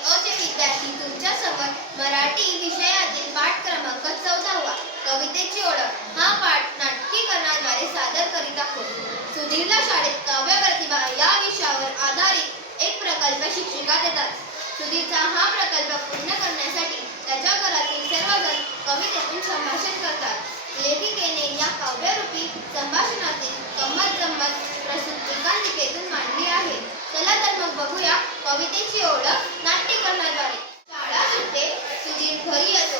अ चे विद्यार्थी तुमच्या मराठी विषयातील पाठ क्रमांक चौदावा कवितेची ओळख हा पाठ नाटकीकरणाद्वारे सादर करीत आहोत सुधीरला शाळेत काव्य प्रतिभा या विषयावर आधारित एक प्रकल्प शिक्षिका देतात सुधीरचा हा प्रकल्प पूर्ण करण्यासाठी त्याच्या घरातील सर्वजण कवितेतून संभाषण करतात लेखिकेने या काव्यरूपी संभाषणातील गंमत जम्मत प्रस्तुत मांडली आहे चला तर मग बघूया कवितेची ओळख नाट्यकरणाद्वारे शाळा म्हणजे सुटते सुजीत घरी येतो.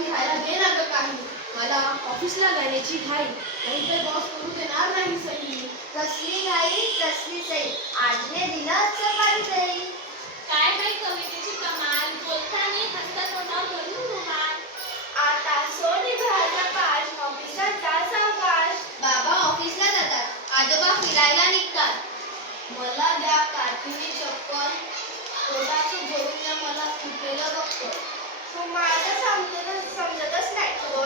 काढून खायला देणार का काही. मला ऑफिसला जाण्याची घाई. नाही तर बॉस करू देणार नाही सही कसली घाई कसली सई. आजने दिलं चपाती काय काय कवितेची कमाल? बोलताना हसता तोंडावर करू रुमाल आता सोनी घराचा पाच ऑफिसला जा सावकाश बाबा ऑफिसला जातात. आजोबा फिरायला निघतात. मला द्या काठीने चप्पल. तोंडाचं जोडून मला फुटलेलं बघतो. 我买的上面的、上 some the.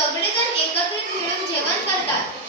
सगळेजण एकत्रित मिळून जेवण करतात.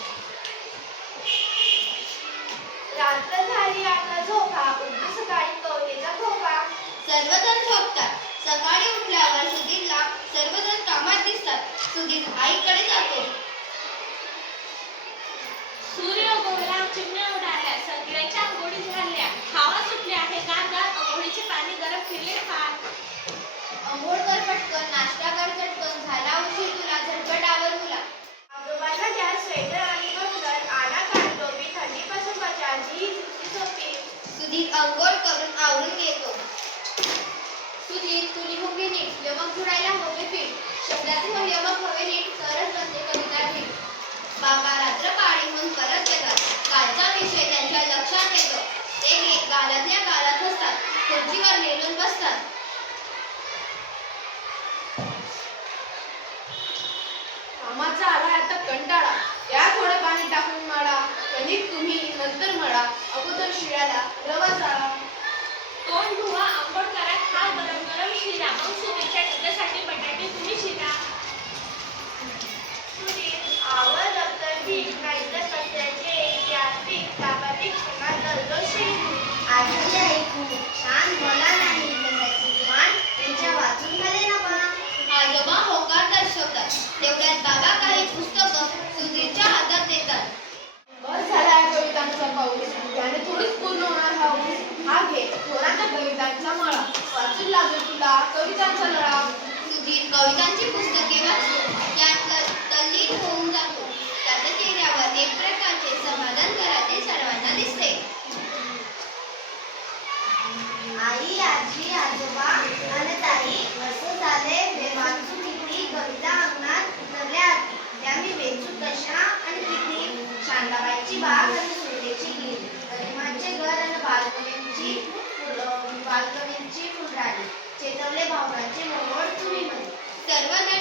लिहिली तुली होगे नीट यमक जुळायला होगे पीठ शब्दात हो यमक हवे नीट तरच बनते कविता नीट बाबा रात्र पाणी म्हणून परत येतात. कालचा विषय त्यांच्या लक्षात येतो. ते गालातल्या गालात असतात खुर्चीवर नेलून बसतात. कामाचा आला आता कंटाळा. या थोडं पाणी टाकून मळा कधी तुम्ही नंतर मळा. अगोदर शिळ्याला रवा चाळा. तोंड धुवा आंबट करा खा बरं Khi làm 整个 कवितांचा लळा कवितांची पुस्तके वाचून यात तल्लीन होऊन जातो. त्याच्या चेहऱ्यावर एक प्रकारचे समाधान कराते सर्वांना दिसते. आई आजी आजोबा आणि ताई असं झाले वे वाचून किती कविता अंगणात उतरल्या हाती त्या मी वेचू कशा आणि किती शांताबाईची बाग आणि सुरेची गिरी गरिमांचे घर आणि बालकवींची बालकवींची फुलराणी चेतवले भावनाचे मोहोळ तुम्ही म्हणे.